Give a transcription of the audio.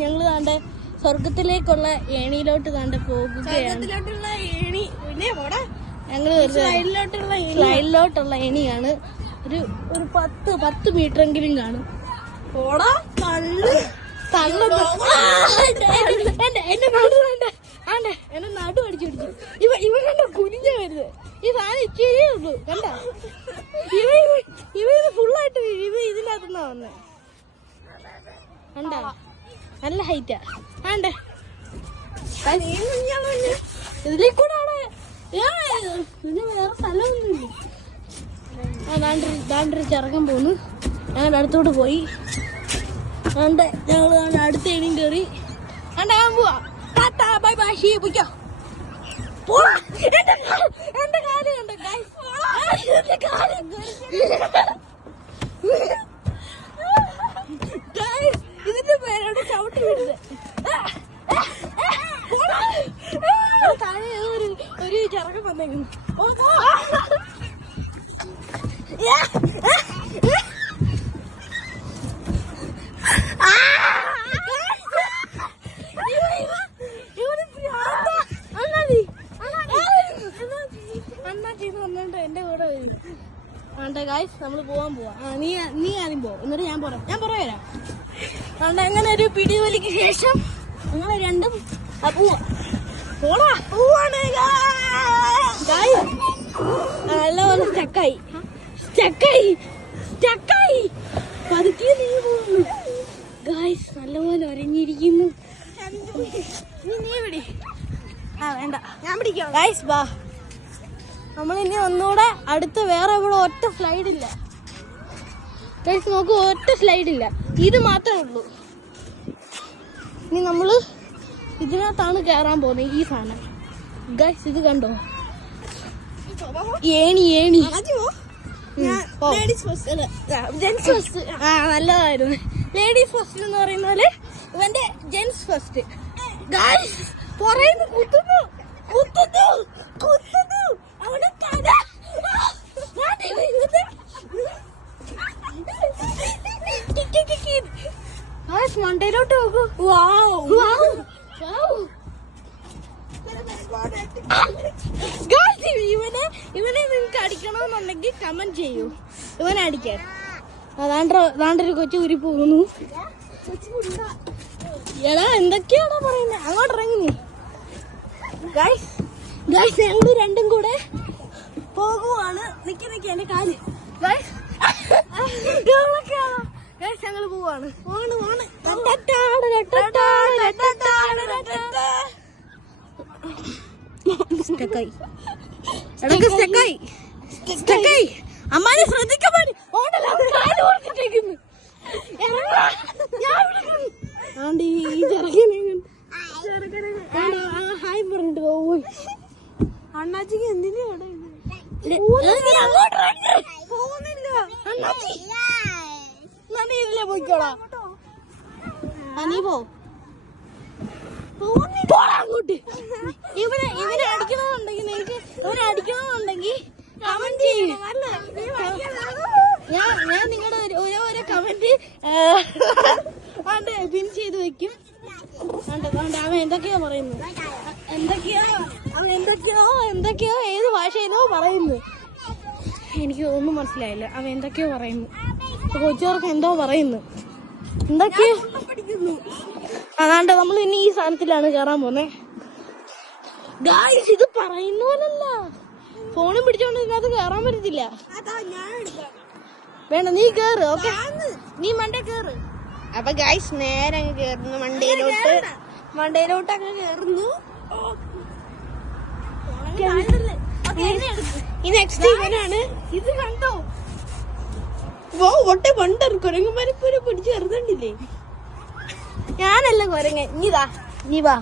ഞങ്ങള് താണ്ടെ സ്വർഗത്തിലേക്കുള്ള ഏണിയിലോട്ട് താണ്ടെ പോകുകയാണ്. ഞങ്ങള് സ്ലൈഡിലോട്ടുള്ള ഏണിയാണ്. ഒരു 10 മീറ്ററെങ്കിലും കാണും. എന്നെ നടു അടിച്ചു പിടിച്ചു. ഇവ കണ്ട കുനിഞ്ഞ വരുന്നത്. ഈ സാധനം ഇച്ചിരിയേ ഉള്ളൂ. കണ്ട ഇവ ഫുള്ളായിട്ട് ഇവ ഇതിനകത്തുനിന്നാ വന്നേ. കണ്ട നല്ല ഹൈറ്റാ. ആണ്ടേ ഇതിലേ കൂടെ ഇതിന് വേറെ സ്ഥലമൊന്നുമില്ല. ദാണ്ടൊരു ചെറുക്കൻ പോന്നു. ഞങ്ങളുടെ അടുത്തോട്ട് പോയി. ഞങ്ങള് അടുത്ത ഏണിയും കയറി. ഞാൻ പോവാ. Tata bye bye. പൊയ്ക്കോ. എന്റെ കാല് കണ്ട ഇതിന്റെ പേരോട് ചവിട്ടി വിടുന്നത്. താഴെ ഒരു ചെറുക്കൻ വന്നേക്കുന്നു. എന്റെ കൂടെ ആണ്ടെ ഗായ്സ് നമ്മള് പോവാ. നീ ആദ്യം പോ, എന്നിട്ട് ഞാൻ പുറകെ വരാം. അതുകൊണ്ട് അങ്ങനെ ഒരു പിടിവലിക്ക് ശേഷം ഞങ്ങള് രണ്ടും പോവാണ്. നല്ലപോലെ സ്റ്റക്കായി പതുക്കെ നീ പോകുന്നു ഗായ്സ്. നല്ലപോലെ ഒരഞ്ഞിരിക്കുന്നു. നീ പിടി. വേണ്ട, ഞാൻ പിടിക്കാം ഗായ്സ്. ബാ, നമ്മളിനി ഒന്നുകൂടെ അടുത്ത വേറെ ഇവിടെ ഒറ്റ സ്ലൈഡില്ല ഗൈസ്. നോക്കൂ, ഒറ്റ സ്ലൈഡില്ല. ഇത് മാത്രമേ ഉള്ളൂ. ഇനി നമ്മള് ഇതിനകത്താണ് കയറാൻ പോകുന്നത്. ഈ സാധനം ഗൈസ്, ഇത് കണ്ടോ? ഏണി നല്ലതായിരുന്നു. ലേഡീസ് ഫസ്റ്റ് എന്ന് പറയുന്ന പോലെ ഇവന്റെ ജെന്റ്സ് ഫസ്റ്റ്. ഗൈസ് പുറയുന്നു, കുത്തുന്നു. മണ്ടയിലോട്ട് നോക്കൂ. ഇവനെ നിങ്ങക്ക് അടിക്കണമെന്നുണ്ടെങ്കിൽ കമന്റ് ചെയ്യൂ. ഇവനെ അടിക്കാൻ. അതാണ്ടൊരു കൊച്ചു ഉരി പോകുന്നു. എടാ എന്തൊക്കെയാണോ പറയുന്നത്? അങ്ങോട്ട് ഇറങ്ങി. ഗൈസ് ഞങ്ങൾ രണ്ടും കൂടെ പോകുവാണ്. നിക്ക് എന്റെ കാല്. ഗൈസ് ഞങ്ങൾ പോവാണ്. അമ്മാനെ ശ്രദ്ധിക്കാൻ ആണ്ടി ഈ ഹായ് പറഞ്ഞിട്ട് പോയി. അണ്ണാച്ചിക്ക് എന്തിനാ പോകുന്നില്ല. ഇതിലെ പോയിക്കോളാ. നീ അങ്ങോട്ട്. ഇവനെ അടിക്കണമെന്നുണ്ടെങ്കിൽ നിങ്ങൾക്ക് കമന്റ് ചെയ്യും. ഞാൻ നിങ്ങളുടെ ഓരോ കമന്റ് പിൻ ചെയ്ത് വെക്കും. അവൻ എന്തൊക്കെയോ പറയുന്നു. എന്തൊക്കെയോ ഏത് ഭാഷയിലോ പറയുന്നു. എനിക്ക് ഒന്നും മനസ്സിലായില്ല. അവൻ എന്തൊക്കെയോ പറയുന്നു. കൊച്ചുകാർക്ക് എന്തോ പറയുന്നു. എന്തൊക്കെയോ അതാണ്ട് നമ്മൾ ഇനി ഈ സാധനത്തിലാണ് കയറാൻ പോന്നെ. ഗായ്സ് ഇത് പറയുന്ന പോലല്ല. ഫോണും പിടിച്ചോണ്ട് ഇതിനകത്ത് കയറാൻ പറ്റത്തില്ല. വേണ്ട, നീ കേറ്. ഓക്കെ, നീ മണ്ടേ കേറ്. അപ്പൊ ഗായ്സ് നേരെ അങ്ങ് കേറുന്നു മണ്ടയിലോട്ട് അങ്ങ് കേറുന്നു. ഈ നെക്സ്റ്റ് ഇവനാണ്. ഇത് കണ്ടോ? ഒട്ടെ പണ്ടൊരു കുരങ്ങന്മാരെ പിടിച്ച് കയറുന്നുണ്ടില്ലേ? ഞാനല്ല കുരങ്ങൻ. നീ വാ.